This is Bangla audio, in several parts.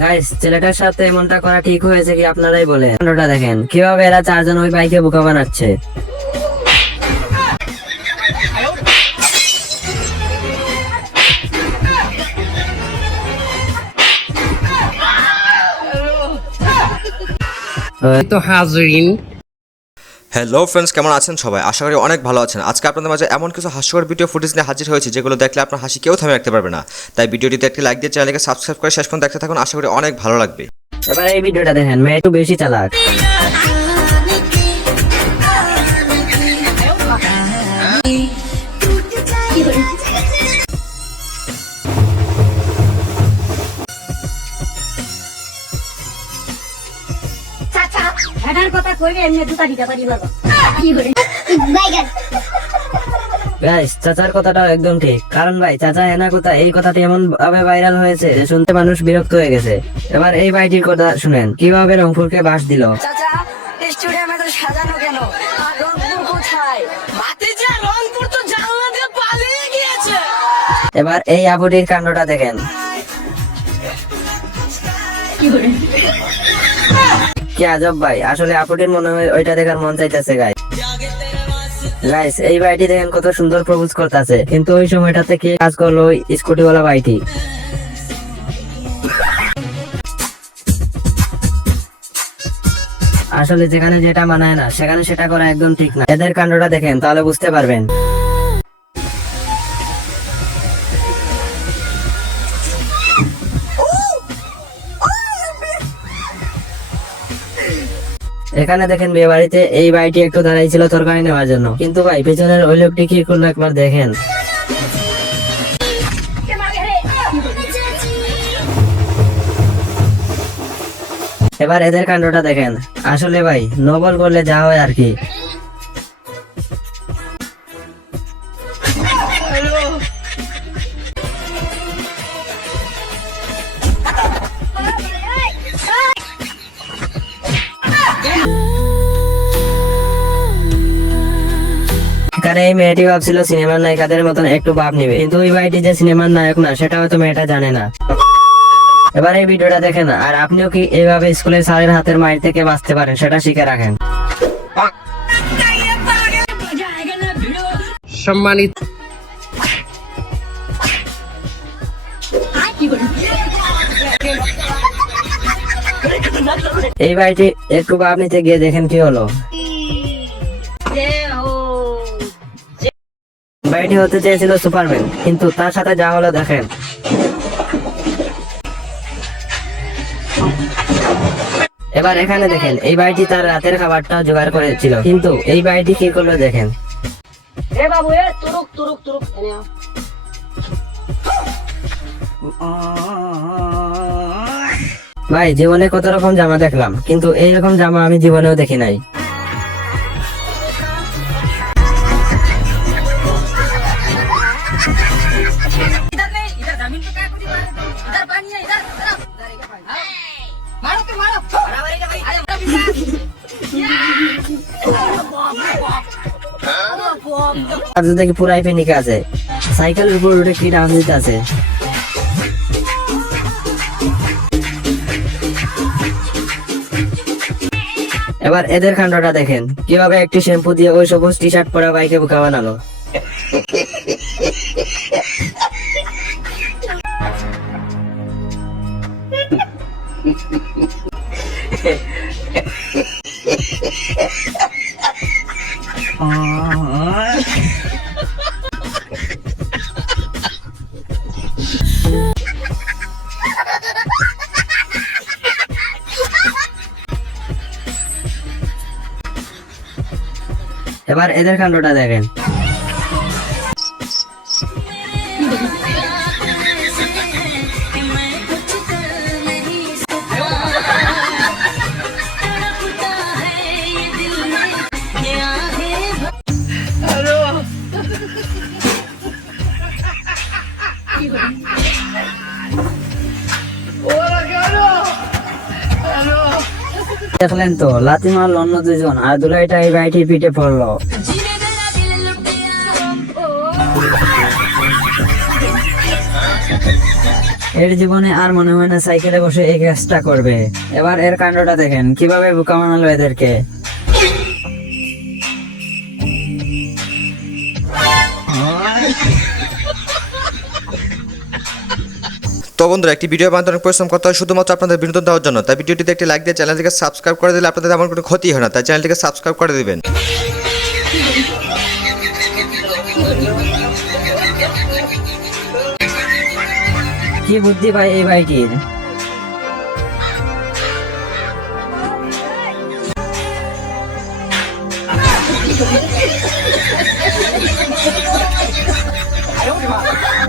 গাইস ছেলেটার সাথে এমনটা করা ঠিক হয়েছে কি আপনারাই বলেন। কাণ্ডটা দেখেন কিভাবে এরা চারজন ওই বাইকে বোকা বানাচ্ছে। তো হাজরিন, হ্যালো ফ্রেন্ডস, কেমন আছেন সবাই? আশা করি অনেক ভালো আছেন। আজকে আপনাদের মাঝে এমন কিছু হাস্যকর ভিডিও ফুটেজ নিয়ে হাজির হয়েছে যেগুলো দেখলে আপনার হাসি কেউ থামিয়ে রাখতে পারবে না। তাই ভিডিওটিতে একটি লাইক দিয়ে চ্যানেলকে সাবস্ক্রাইব করে শেষ পর্যন্ত দেখতে থাকুন। আশা করি অনেক ভালো লাগবে। এবার এই ভিডিওটা দেখেন, মেয়ে একটু বেশি চালাক। গাইস চাচার কথাটা একদম ঠিক, কারণ ভাই চাচা হেনা কথা এই কথাটি এমন ভাবে ভাইরাল হয়েছে যে শুনতে মানুষ বিরক্ত হয়ে গেছে। এবার এই ভাইটির কথা শুনেন, কিভাবে রংপুরকে বাস দিল। চাচা স্টুডিয়ামে তো সাজানো কেন? আর রংপুর কোথায়? ভাতিজা রংপুর তো জানলা দিয়ে পালিয়ে গিয়েছে। এবার এই আপুটির কাণ্ডটা দেখেন। কি আজব ভাই, আসলে আপুটির মনে হয় ওইটা দেখার মন চাইতেছে। গাইস এই ভাইটি দেখেন কত সুন্দর প্রপোজ করতেছে, কিন্তু ওই সময়টাতে কে কাজ করলো? ওই স্কুটিওয়ালা ভাইটি। আসলে যেখানে যেটা মানায় না সেখানে সেটা করা একদম ঠিক না। এদের কাণ্ডটা দেখেন তাহলে বুঝতে পারবেন। এখানে দেখেন বিয়ে বাড়িতে এই ভাইটি একটু দাঁড়াইছিল তরকারি নেওয়ার জন্য, কিন্তু ভাই পেছনের ওই লোকটি কি করলো একবার দেখেন। এবার এদের কাণ্ডটা দেখেন। আসলে ভাই নবল করলে যা হয় আর কি। এখানে এই মেয়েটি ভাবছিল সিনেমার নায়িকাদের মতন একটু ভাব নিবে, কিন্তু ওই ভাইটি যে সিনেমার নায়ক না সেটা হয়তো মেয়েটা জানে না। এবার এই ভিডিওটা দেখেন, আর আপনিও কি এইভাবে স্কুলের স্যারের হাতের মায়ের থেকে বাঁচতে পারেন সেটা শিখে রাখেন। সম্মানিত এই ভাইটি একটু ভাব নিতে গিয়ে দেখেন কি হলো। ভাইটি হতে চেয়েছিল সুপারম্যান, কিন্তু তার সাথে যা হলো দেখেন। এবার এখানে দেখেন এই ভাইটি তার রাতের খাবারটা জোগাড় করেছিল, কিন্তু এই ভাইটি কি করলো দেখেন। ভাই জীবনে কত রকম জামা দেখলাম, কিন্তু এইরকম জামা আমি জীবনেও দেখি নাই। দেখি পুরাই পেনিকে আছে, সাইকেলের উপর উঠে কি ডান্স দিতে আছে। এবার এদের কাণ্ডটা দেখেন, কিভাবে একটি শ্যাম্পু দিয়ে ওই সবুজ টি শার্ট পরা বাইকে বোকা বানালো। এবার এদের কাণ্ডটা দেখেন। দেখলেন তো, লাথি মারল অন্য দুজন, আর দুলাইটা এই ভাইটির পিঠে পড়লো। এর জীবনে আর মনে হয় না সাইকেলে বসে এই কাজটা করবে। এবার এর কাণ্ডটা দেখেন, কিভাবে বোকা বানালো এদেরকে। তো বন্ধুরা, একটি ভিডিও বানাতে অনেক পরিশ্রম করতে হয় শুধুমাত্র আপনাদের বিনোদন দেওয়ার জন্য। তাই ভিডিওটিতে একটি লাইক দিয়ে চ্যানেলটিকে সাবস্ক্রাইব করে দিলে আপনাদের তেমন কোনো ক্ষতি হয় না, তাই চ্যানেলটিকে সাবস্ক্রাইব করে দিবেন। কি বুদ্ধি ভাই এই ভাইটির।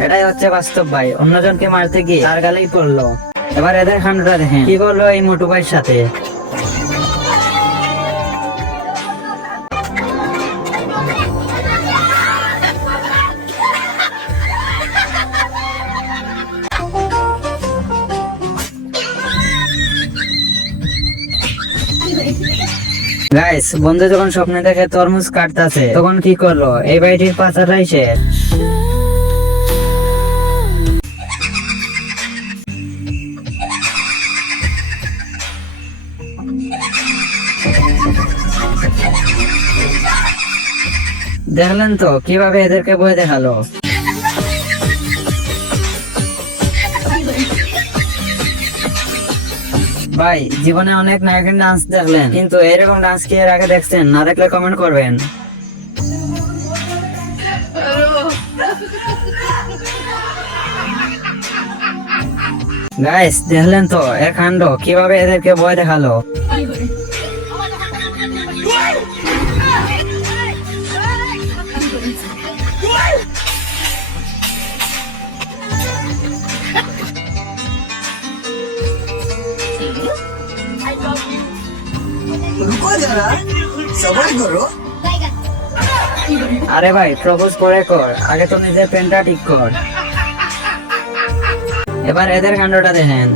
এটাই হচ্ছে বাস্তব ভাই, অন্যজনকে মারতে গিয়ে তার গালেই পড়লো। এবার এদের কাণ্ডটা দেখেন, কি করলো এই মোটু ভাইয়ের সাথে। গাইস, বন্ধু যখন স্বপ্নে দেখে তরমুজ কাটতাছে, তখন কি করলো এই ভাইটির পাচারটাই শেষ। দেখলেন তো কিভাবে এদেরকে বয়ে দেখালো। ভাই, জীবনে অনেক নায়কের ডান্স দেখলেন, কিন্তু এরকম ডান্স কি এর আগে দেখছেন? না দেখলে কমেন্ট করবেন। গাইস, দেখলেন তো এর কাণ্ড, কিভাবে এদেরকে ভয় দেখালো। আরে ভাই, প্রপোজ পরে কর, আগে তো নিজের পেনটা ঠিক কর। এবার এদের কাণ্ডটা দেখেন।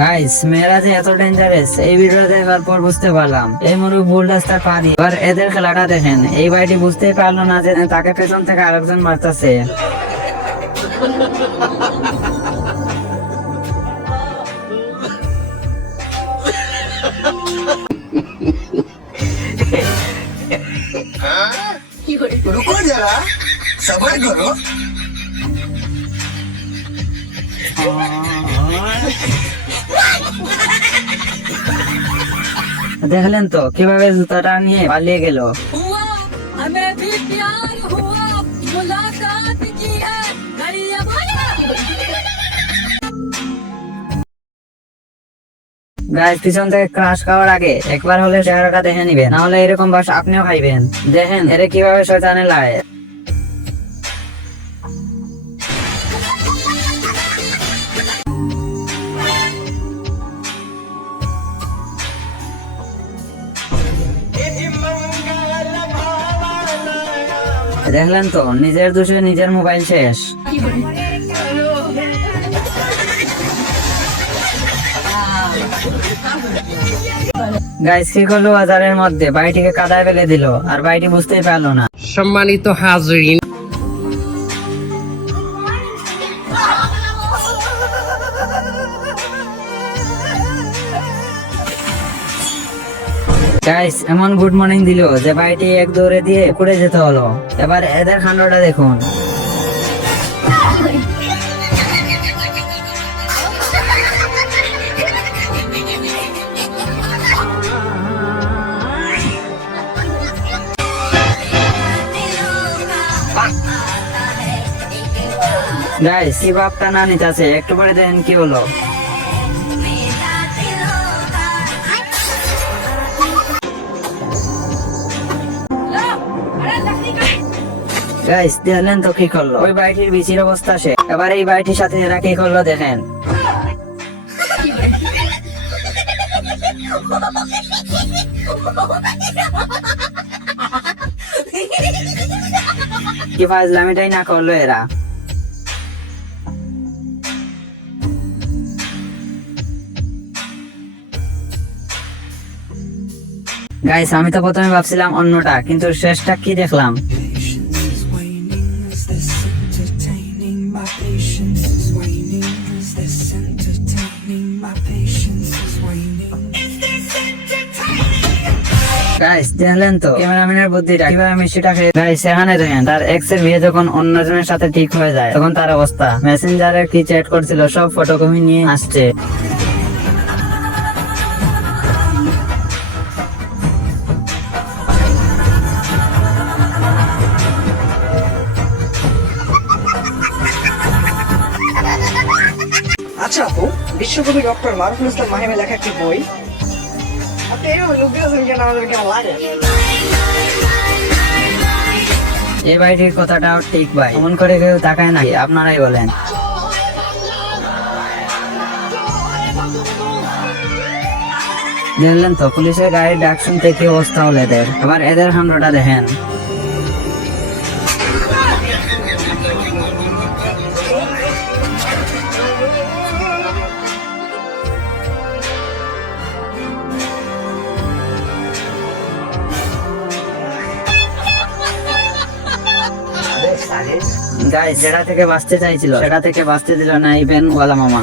গাইস, মেয়েরা যে এত ডেঞ্জারাস এই ভিডিও দেখার পর বুঝতে পারলাম। এই মরু ভুল রাস্তা পারি। এবার এদের খেলাটা দেখেন, এই ভাইটি বুঝতেই পারলো না যে তাকে পেছন থেকে আরেকজন মারতেছে। रुको जरा सबर करो। দেখলেন তো কিভাবে জুতাটা নিয়ে পালিয়ে গেল। हुआ हमें भी प्यार हुआ, मुलाकात की है घड़ियां बोला। গাইস, পিছন থেকে ক্রাশ খাওয়ার আগে একবার হলে চেহারাটা দেখে নিবেন, না হলে এরকম বাস আপনিও খাইবেন। দেখেন এরে কিভাবে শয়তানে লায়। দেখলেন তো, নিজের দোষে নিজের মোবাইল শেষ। গাইস, কি করলো বাজারের মধ্যে, বাইটিকে কাদায় ফেলে দিল, আর বাইটি বুঝতেই পারলো না। সম্মানিত হাজরিন, গাইস, এমন গুড মর্নিং দিল যে বাইটি এক দৌড়ে দিয়ে পুড়ে যেতে হলো। এবার এদের কাণ্ডটা দেখুন। গাইস, কি বাপটা না নিতেছে, একটু পরে দেখেন কি হলো। গাইস, দেখলেন তো কি করলো, ওই বাইটির বিচির অবস্থা সে। এবার এই বাইটির সাথে এরা কি করলো দেখেন। কি ফাজলামিটাই না করলো এরা। গাইস আমি তো প্রথমে ভাবছিলাম অন্যটা, কিন্তু শেষটা কি দেখলাম। গাইস দেখলেন তো ক্যামেরাম্যানের বুদ্ধিটা কিভাবে মিষ্টিটাকে। গাইস এখানে দেখেন তার এক্স এর বিয়ে যখন অন্যজনের সাথে ঠিক হয়ে যায় তখন তার অবস্থা। মেসেঞ্জারে কি চ্যাট করছিল সব ফটোকপি নিয়ে আসছে। আচ্ছা আপু, বিশ্বকবি ডক্টর মারুফুল ইসলাম মাহিমের লেখা একটি বই, আপনি এইভাবে লুক দিয়েছেন কেন, আমাদের কেমন লাগে? এই ভাইটির কথাটাও ঠিক ভাই, এমন করে কেউ তাকায় নাকি? আপনারাই বলেন। দেখলেন তো পুলিশের গাড়ির ডাক শুনতে কি অবস্থা হলো এদের। আবার এদের হামলাটা দেখেন। গাইস যেটা থেকে বাঁচতে চাইছিল সেটা থেকে বাঁচতে দিল না ইভেন ওয়ালা মামা।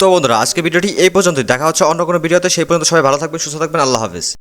তো বন্ধুরা আজকে ভিডিওটি এই পর্যন্তই, দেখা হচ্ছে অন্য কোনো ভিডিওতে। সেই পর্যন্ত সবাই ভালো থাকবেন, সুস্থ থাকবেন, আল্লাহ হাফেজ।